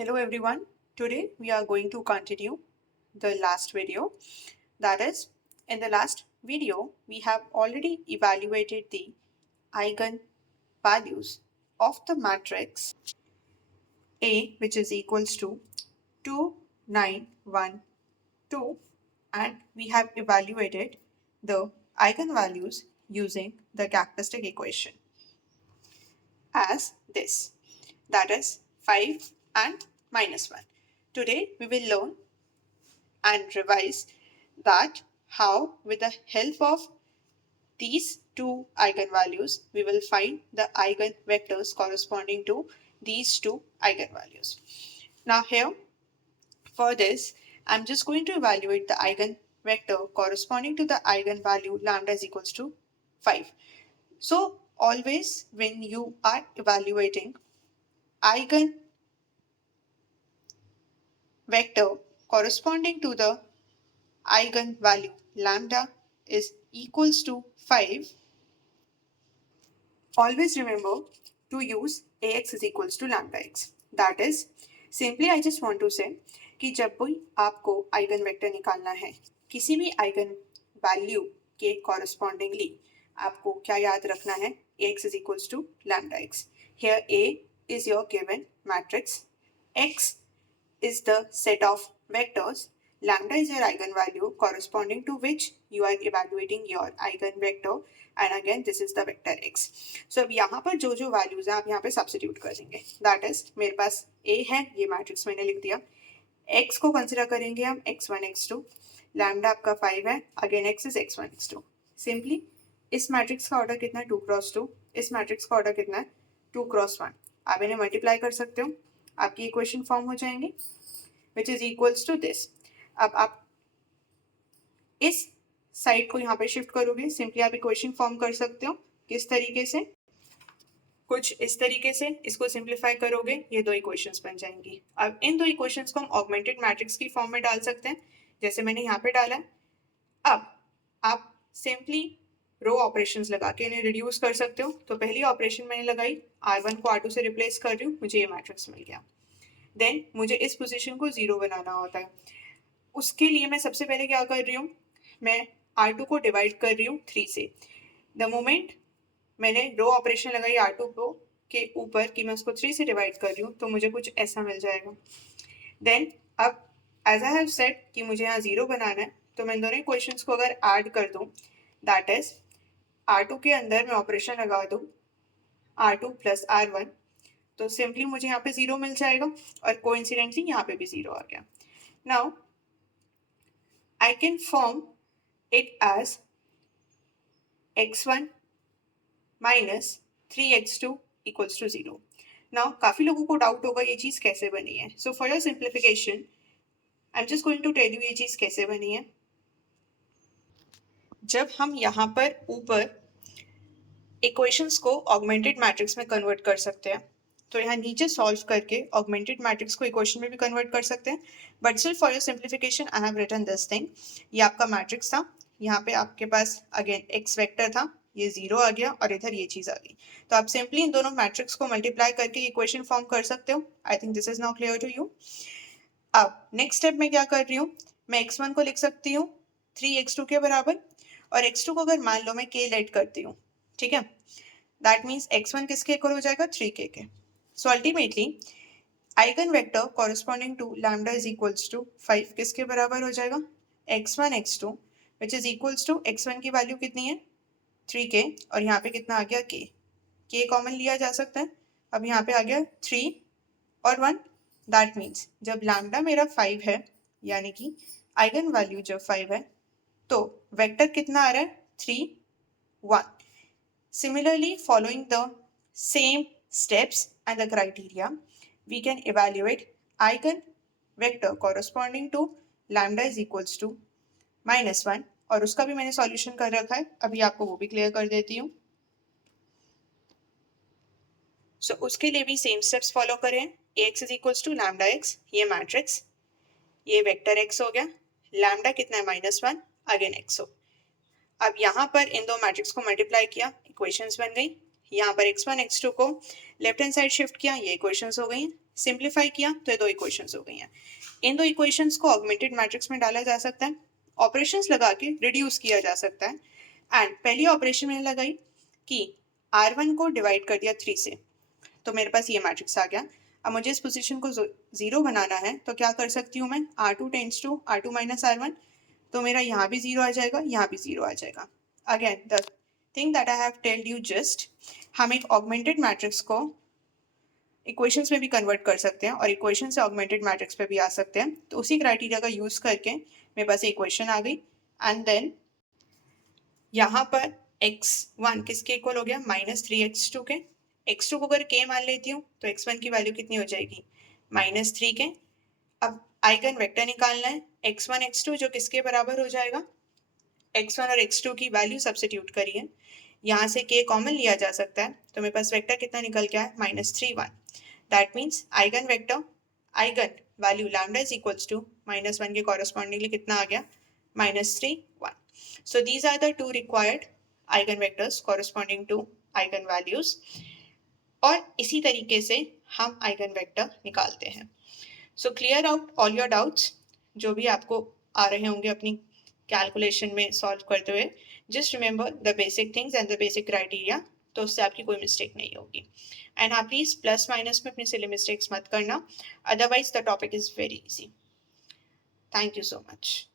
Hello everyone. Today we are going to continue the last video. That is, in the last video, we have already evaluated the eigen values of the matrix A, which is equals to 2, 9, 1, 2, and we have evaluated the eigenvalues using the characteristic equation as this. That is 5 and -1. Today we will learn and revise that how, with the help of these two eigenvalues, we will find the eigenvectors corresponding to these two eigenvalues. Now here, for this, I'm just going to evaluate the eigenvector corresponding to the eigenvalue lambda is equals to 5. So always when you are evaluating eigenvector corresponding to the eigenvalue lambda is equals to 5, always remember to use ax is equals to lambda x. That is, simply I just want to say कि जब भी आपको eigen vector निकालना है किसी भी eigen value के correspondingly आपको क्या याद रखना है ax is equals to lambda x. Here A is your given matrix, x is the set of vectors, lambda is your eigenvalue corresponding to which you are evaluating your eigenvector, and again this is the vector x. So अब यहाँ पर जो जो values हैं आप यहाँ पे substitute कर देंगे. That is, मेरे पास A है, ये matrix मैंने लिख दिया. x को consider करेंगे हम x1 x2, lambda आपका 5 है, again x is x1 x2. Simply इस matrix का order कितना है 2 cross 2, इस matrix का order कितना है 2 cross 1. आप इन्हें multiply कर सकते हो, आपकी इक्वेशन फॉर्म हो जाएंगे which is equals to this. अब आप इस साइड को यहाँ पे शिफ्ट करोगे, सिंपली आप इक्वेशन फॉर्म कर सकते हो किस तरीके से, कुछ इस तरीके से. इसको सिंप्लीफाई करोगे, ये दो इक्वेशंस बन जाएंगी. अब इन दो इक्वेशंस को हम ऑगमेंटेड मैट्रिक्स की फॉर्म में डाल सकते हैं, जैसे मैंने यहाँ पे डाला है. अब आप सिंपली रो ऑपरेशंस लगा के इन्हें रिड्यूस कर सकते हो. तो पहली ऑपरेशन मैंने लगाई, R1 को R2 से रिप्लेस कर रही हूँ, मुझे ये मैट्रिक्स मिल गया. देन मुझे इस पोजीशन को 0 बनाना होता है. उसके लिए मैं सबसे पहले क्या कर रही हूँ, मैं R2 को डिवाइड कर रही हूँ 3 से. द मोमेंट मैंने रो ऑपरेशन लगाई R2 को के ऊपर कि मैं उसको 3 से डिवाइड कर रही हूँ, तो मुझे कुछ ऐसा मिल जाएगा. देन अब एज आई हैव सेड कि मुझे यहाँ 0 बनाना है, तो मैं दोनों इक्वेशंस को अगर ऐड कर दूँ, दैट इज R2 के अंदर मैं ऑपरेशन लगा दूँ R2 प्लस R1, तो सिंपली मुझे यहाँ पे 0 मिल जाएगा और कोइंसिडेंटली यहाँ पे भी 0 आ गया. Now I can form it as x1 minus 3x2 equals to 0. Now काफ़ी लोगों को डाउट होगा ये चीज़ कैसे बनी है. So for your simplification I am just going to tell you ये चीज़ कैसे बनी है. जब हम यहाँ पर ऊपर इक्वेशंस को ऑगमेंटेड मैट्रिक्स में कन्वर्ट कर सकते हैं, तो यहाँ नीचे सॉल्व करके ऑगमेंटेड मैट्रिक्स को इक्वेशन में भी कन्वर्ट कर सकते हैं. But still for your simplification I have written this thing. ये आपका मैट्रिक्स था, यहाँ पे आपके पास अगेन एक्स वेक्टर था, ये 0 आ गया और इधर ये चीज़ आ गई. तो आप सिंपली इन दोनों मैट्रिक्स को मल्टीप्लाई करके इक्वेशन फॉर्म कर सकते हो. I think this is now clear to you. अब नेक्स्ट स्टेप में क्या कर रही हूँ, मैं x1 को लिख सकती हूँ 3x2 के बराबर, और x2 को अगर मान लो मैं k लेट करती हूँ, ठीक है, दैट मीन्स x1 किसके इक्वल हो जाएगा 3k के. So ultimately eigen vector corresponding to lambda is equals to 5 किसके बराबर हो जाएगा x1 x2 which is equals to x1 की वैल्यू कितनी है 3k, और यहाँ पे कितना आ गया k कॉमन लिया जा सकता है. अब यहाँ पे आ गया 3 और 1, दैट मीन्स जब लैम्डा मेरा 5 है, यानी कि आइगन वैल्यू जब 5 है, तो वेक्टर कितना आ रहा है 3 1. Similarly, following the same steps and the criteria, we can evaluate eigenvector corresponding to lambda is equals to -1, और उसका भी मैंने सॉल्यूशन कर रखा है, अभी आपको वो भी क्लियर कर देती हूँ. सो उसके लिए भी सेम स्टेप्स फॉलो करें. ax is equals to lambda x, ये मैट्रिक्स, ये वेक्टर x हो गया, लैम्डा कितना है -1, अगेन x हो. अब यहाँ पर इन दो मैट्रिक्स को मल्टीप्लाई किया, इक्वेशंस बन गई. यहाँ पर x1 x2 को लेफ्ट हैंड साइड शिफ्ट किया, ये इक्वेशंस हो गई हैं। सिंप्लीफाई किया तो ये दो इक्वेशंस हो गई हैं। इन दो इक्वेशंस को ऑगमेंटेड मैट्रिक्स में डाला जा सकता है, ऑपरेशंस लगा के रिड्यूस किया जा सकता है। एंड पहली ऑपरेशन मैंने लगाई कि R1 को डिवाइड कर दिया 3 से, तो मेरे पास ये मैट्रिक्स आ गया। अब मुझे इस पोजीशन को 0 बनाना है, तो क्या कर सकती हूँ मैं, R2 tends to R2 minus R1, तो मेरा यहाँ भी 0 आ जाएगा, यहाँ भी 0 आ जाएगा। Again the thing that I have tailed you just, हम एक ऑगमेंटेड मैट्रिक्स को इक्वेशंस में भी कन्वर्ट कर सकते हैं और इक्वेशन से ऑगमेंटेड मैट्रिक्स पे भी आ सकते हैं। तो उसी क्राइटेरिया का यूज करके मेरे पास इक्वेशन आ गई। एंड देन यहाँ पर x1 किसके इक्वल हो गया, -3x2 के। x2 को अगर k मान लेती हूँ तो x1 की वैल्यू कितनी हो जाएगी, -3 के। अब आइगन वेक्टर निकालना है, x1 x2 जो किसके बराबर हो जाएगा, x1 और x2 की वैल्यू सब्स्टिट्यूट करिए, यहाँ से k कॉमन लिया जा सकता है, तो मेरे पास वेक्टर कितना निकल के आया, -3 1। That means eigen vector, eigen value lambda is equals to -1 के कॉरेस्पॉन्डिंगली कितना आ गया, -3 1। So these are the two required eigenvectors corresponding to eigenvalues, और इसी तरीके से हम eigenvector निकालते हैं। So clear out all your doubts, जो भी आपको आ रहे होंगे अपनी कैलकुलेशन में सॉल्व करते हुए, just remember the basic things and the basic criteria, तो उससे आपकी कोई मिस्टेक नहीं होगी। एंड हाँ प्लीज प्लस माइनस में अपनी सिली मिस्टेक्स मत करना, otherwise the topic is very easy. Thank you so much.